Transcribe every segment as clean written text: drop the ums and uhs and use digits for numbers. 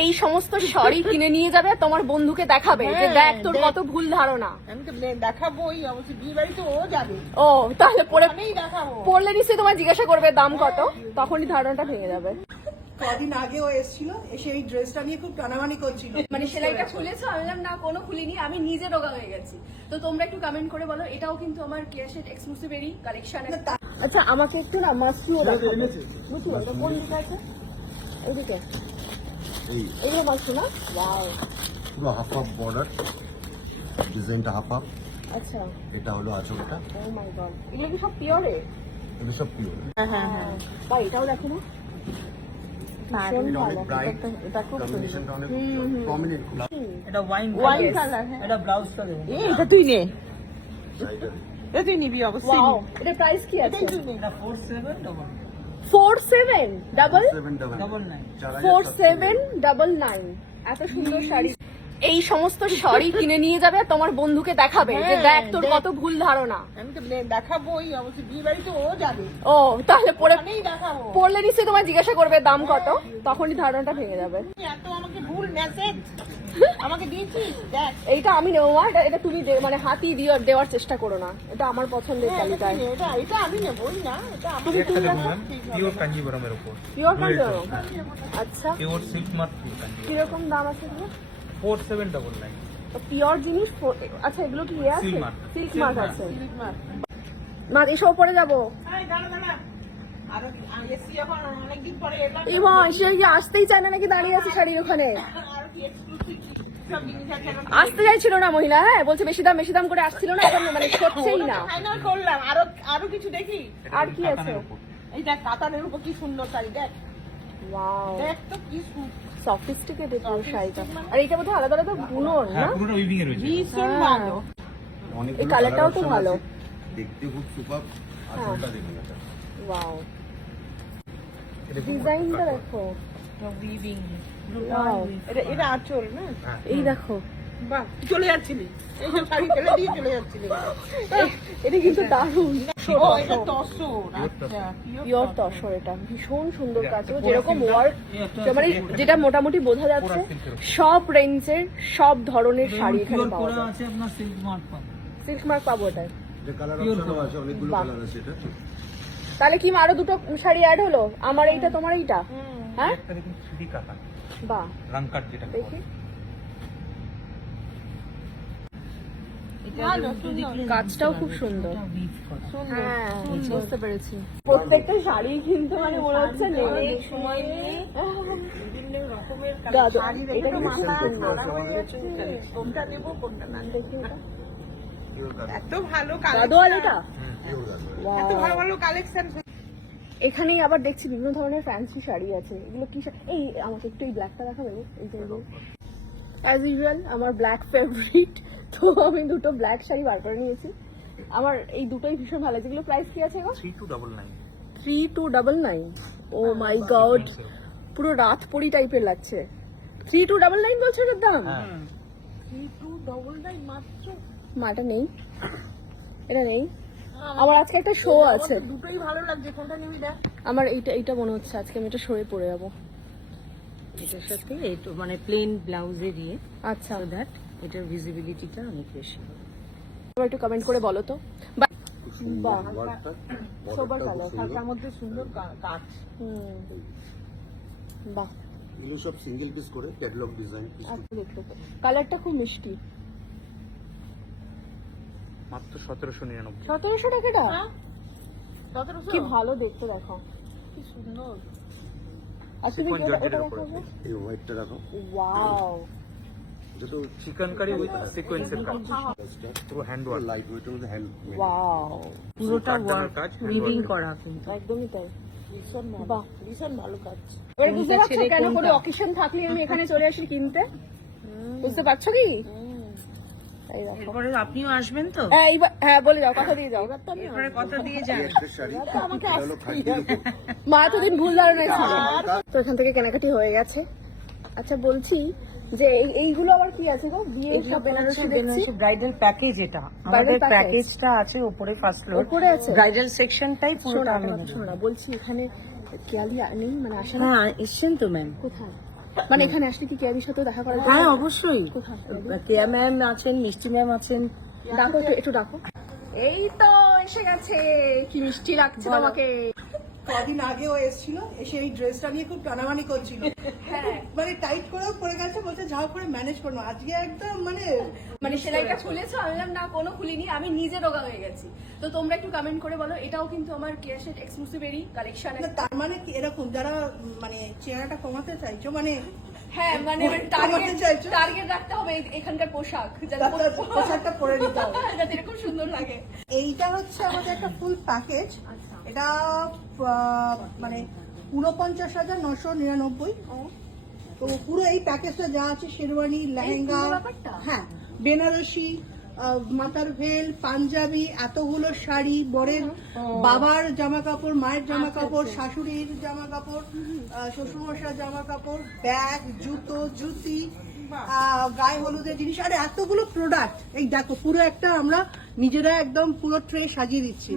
এই সমস্ত শাড়ি কিনে নিয়ে যাবে আর তোমার বন্ধুকে দেখাবে যে দেখ তোর কত ভুল ধারণা। আমি তো দেখাবোই, অবশ্যই বিয়ে বাড়িতে ও যাবে। ও তাহলে পরে ওখানেই দেখাবো। পড়লে নিশ্চয়ই তোমায় জিজ্ঞাসা করবে দাম কত, তখনই ধারণাটা ভেঙে যাবে। কদিন আগে ও এসেছিল, এসে এই ড্রেসটা নিয়ে খুব টানামানি করছিল। মানে সেলাইটা খুলেছো? আমি বললাম না কোনো খুলিনি, আমি নিজে রোগা হয়ে গেছি। তো তোমরা একটু কমেন্ট করে বলো, এটাও কিন্তু আমার ক্লিয়ারশেট এক্সক্লুসিভেরই কালেকশন। আচ্ছা আমাকে একটু না মাছটিও দেখাবো, বুঝছো এটা কোন দিকে আছে? এইদিকে এইগুলো মাছ না? ওয়াও, পুরো হাফ হাফ বর্ডার, ডিজাইনটা হাফ হাফ। আচ্ছা এটা হলো আঁচলটা, ও মাই গড, এগুলো কি সব পিওরে? এটা সব পিওর। হ্যাঁ বা এটাও দেখো না, ভীষণ এটা ভালো। অনেক ব্রাইট, এটা খুব কম্বিনেশনটা অনেক প্রমিনেন্ট। এটা ওয়াইন ওয়াইন কালার। হ্যাঁ এটা ব্লাউজটা দেখুন। এটা তুই নে, সাইডার এটা তুই নিবি অবশ্যই। ওয়াও, এটা প্রাইস কি আছে? এটা 47 ডবল 47 ডাবল 99 4799। এত সুন্দর শাড়ি, এই সমস্ত শাড়ি কিনে নিয়ে যাবে আর তোমার বন্ধুকে দেখাবে যে দেখ তোর কত ভুল ধারণা। আমি তো দেখাবোই, অবশ্যই বিয়ে বাড়িতে ও যাবে। ও তাহলে পরে ওখানেই দেখাবো। পড়লে নিশ্চয়ই তোমায় জিজ্ঞাসা করবে দাম কত, তখনই ধারণাটা ভেঙে যাবে। এত আমাকে ভুল মেসেজ আমাকে দিয়েছিস, দেখ। এইটা আমি নেবো মা, এটা তুমি মানে হাতি দিয়ে দেওয়ার চেষ্টা করো না, এটা আমার পছন্দের তালিকায়। এটা এটা আমি নেবই না, এটা আমি পিওর কাঞ্জিবরমের উপর পিওর কাঞ্জিবরম। আচ্ছা pure silk mark pure Kanjeevaram কিরকম দাম আছে এগুলো? 4799 পিওর জিনিস আচ্ছা এগুলো কি ইয়ে আছে? Silk mark. সিল্ক মার্ক আছে। মা এসব পরে যাবো। এই দাঁড়া দাঁড়া, আর এসি এখন অনেকদিন পরে এলাম। এমা সে যে আসতেই চায় না নাকি, দাঁড়িয়ে আছে শাড়ির ওখানে। আর কি এক্সক্লুসিভ সব জিনিস আছে। আসতে চাইছিল না মহিলা, হ্যাঁ বলছে বেশি দাম করে আসছিল না, এখন মানে সরছেই না। ফাইনাল করলাম। আরো কিছু দেখি। আর কি আছে? এই দেখ কাতানের উপর কি সুন্দর শাড়ি, দেখ ওয়াও, দেখ তো কি সফিস্টিকেটেড পুরো শাড়িটা। আর এইটা বোধহয় আলাদা আলাদা বুনন না? হ্যাঁ পুরোটা উইভিং এ রয়েছে। ভীষণ হ্যাঁ। ভালো। অনেকগুলো এই কালারটাও তো colour option ভালো। আছে, দেখতে খুব সুপার। আঁচলটা দেখুন এটা। ওয়াও, ডিজাইনটা দেখো। Weaving Wow. এটা আঁচল না? এই দেখো, বাহ, চলে যাচ্ছিলি এই যে শাড়ি ফেলে দিয়ে চলে যাচ্ছিলি। এটা কিন্তু দারুণ। ও এটা তসর, আচ্ছা পিওর তসর, এটা ভীষণ সুন্দর কাজ, যেরকম ওয়ার্ক মানে যেটা মোটামুটি বোঝা যাচ্ছে সব রেঞ্জের সব ধরনের শাড়ি এখানে পাওয়া যায়। আছে আপনার সিল্ক মার্ক পাবে। সিল্ক মার্ক পাবো এটাই। যে কালার অপশনও আছে, অনেকগুলো বাহ। কালার আছে এটা। তাহলে কি আরো দুটো শাড়ি অ্যাড হলো, আমার এইটা তোমার এইটা। হ্যাঁ একটা দেখুন সুতি কাতা বাহ, রাং কাট যেটা দেখি ভালো সুন্দর। কাজটাও খুব সুন্দর। হ্যাঁ বুঝতে পেরেছি, প্রত্যেকটা শাড়ি কিন্তু মানে মনে হচ্ছে নেই সময় নিয়ে বিভিন্ন রকমের দাদু, শাড়ি এটা দেখে তো কিন্তু মাথা খুব সুন্দর। খারাপ হয়ে যাচ্ছে। কোনটা নেবো কোনটা না। দেখি এটা। Pure colour, এত ভালো দাদু আর এটা pure colour। এত Wow. ভালো ভালো কালেকশন। এখানেই আবার দেখছি বিভিন্ন ধরনের ফ্যান্সি শাড়ি আছে। এগুলো কি এই আমাকে একটু এই ব্ল্যাকটা দেখাবে গো, এই যে অ্যাজ ইউজুয়াল আমার ব্ল্যাক ফেভারিট, তো আমি দুটো ব্ল্যাক শাড়ি বার করে নিয়েছি। আমার এই দুটোই ভীষণ ভালো লাগছে। এগুলো প্রাইস কি আছে গো? 3299 3299। ও মাই গড, পুরো রাত পরি টাইপের লাগছে। 3299 বলছো এর দাম? হ্যাঁ 3299 মাত্র। মাটা নেই, এটা নেই। আমার আজকে একটা শো আছে, দুটোই ভালো লাগছে, কোনটা নিবি দেখ। আমার এইটা মনে হচ্ছে আজকে আমি এটা শোয়ে পরে যাবো। এটার সাথে একটু মানে প্লেন ব্লাউজে দিয়ে, আচ্ছা সো দ্যাট এটার ভিজিবিলিটিটা অনেক বেশি। আবার একটু কমেন্ট করে বলো তো। বাহ, খুব সুন্দর বাহ। ওয়ার্কটা, সোবার borderটাও কালার, খুব সুন্দর। তার মধ্যে সুন্দর কাজ। বাহ, এগুলো সব সিঙ্গেল পিস করে ক্যাটালগ ডিজাইন। আচ্ছা দেখতে তো কালারটা খুব মিষ্টি। মাত্র 1799 1700 টাকাটা হ্যাঁ 1700 কি ভালো দেখতে, দেখো কি সুন্দর। আর তুমি Sequin ওটা georgette-এর উপরে। দেখাবে। এই হোয়াইটটা রাখো, ওয়াও, এটা তো চিকেন কারি উইথ সিকোয়েন্সের কাজ পুরো হ্যান্ড ওয়ার্ক লাইট ওয়েটের মধ্যে হ্যান্ড। ওয়াও, পুরোটা কাঠের ওয়ার্ক কাজ, উইভিং handwork। করা কিন্তু। একদমই তাই। ভীষণ ভালো, বাহ, ভীষণ ভালো কাজ। এবারে বুঝতে কোনটা পারছো ছেড়ে কেন করে কোনটা? অকেশন থাকলে আমি এখানে চলে আসি কিনতে? বুঝতে পারছো কি? এই দেখো। এরপরে আপনিও আসবেন তো? হ্যাঁ হ্যাঁ বলে যাও, কথা দিয়ে যাও। এরপরে কথা দিয়ে যান। একটা শাড়ি, এটা হলো খাদির উপর। মা এতদিন ভুল ধারণায় ছিল। তো এখান থেকে কেনাকাটি হয়ে গেছে। আচ্ছা বলছি যে এইগুলো আবার কি আছে গো? বিয়ে সব বেনারসি দেখছি। ব্রাইডাল প্যাকেজ, এটা আমাদের package। প্যাকেজটা আছে উপরে ফার্স্ট ফ্লোর, উপরে আছে? ব্রাইডাল সেকশনটাই পুরোটা আমি শোনো না, বলছি এখানে কেয়ালি নেই, মানে আসে না হ্যাঁ এসছেন তো ম্যাম, কোথায়? মানে এখানে আসলে কি কেয়ারির সাথে দেখা করা হ্যাঁ যায়? অবশ্যই। কোথায়? কেয়া ম্যাম আছেন, মিষ্টি ম্যাম আছেন। ডাকো একটু ডাকো। এই তো এসে গেছে, কি মিষ্টি লাগছে বলো। তোমাকে। কদিন আগে ও এসেছিল, এসে এই ড্রেসটা নিয়ে খুব টানামানি করছিল। হ্যাঁ মানে টাইট করেও পরে গেছে, বলছে যা করে ম্যানেজ করবো। আজকে একদম মানে সেলাইটা খুলেছো, আমি বললাম না কোনো খুলিনি, আমি নিজে রোগা হয়ে গেছি। তো তোমরা একটু কমেন্ট করে বলো, এটাও কিন্তু আমার কেয়াশেট এক্সক্লুসিভেরই কালেকশন। না, তার মানে কি এরকম যারা মানে চেহারাটা কমাতে চাইছো, মানে হ্যাঁ মানে কমাতে চাইছো? টার্গেট রাখতে হবে এখানকার পোশাক, যাতে পোশাকটা পরে নিতে হবে। যাতে এরকম সুন্দর লাগে। এইটা হচ্ছে আমাদের একটা ফুল প্যাকেজ। আচ্ছা। এটা মানে পুরো 50,999। তো পুরো এই প্যাকেজটা যা আছে শেরওয়ানি, লেহেঙ্গা, পুরো ব্যাপারটা? হ্যাঁ বেনারসি, মাথার ভেল, পাঞ্জাবি, এতগুলো শাড়ি, বরের বাবার জামা কাপড়, মায়ের জামা কাপড়, শাশুড়ির জামা কাপড়, শ্বশুরমশার জামা কাপড়, ব্যাগ, জুতো, জুতি, গায়ে হলুদের জিনিস, আর এতগুলো প্রোডাক্ট। এই দেখো পুরো একটা আমরা নিজেরা একদম পুরো ট্রে সাজিয়ে দিচ্ছি।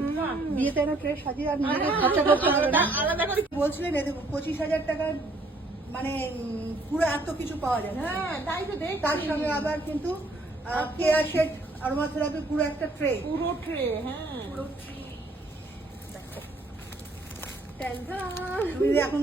বিয়েতে একটা ট্রে সাজিয়ে আর নিজেরা খরচা করতে হবে না। আলাদা করে বলছিলেন এ দেখো 25,000 টাকার মানে পুরো এত কিছু পাওয়া যায়। হ্যাঁ তাই তো দেখ তার সঙ্গে আবার কিন্তু কেয়ার শেড আরোমা থেরাপি পুরো একটা ট্রে। পুরো ট্রে। হ্যাঁ পুরো ট্রি। তুমি যদি এখন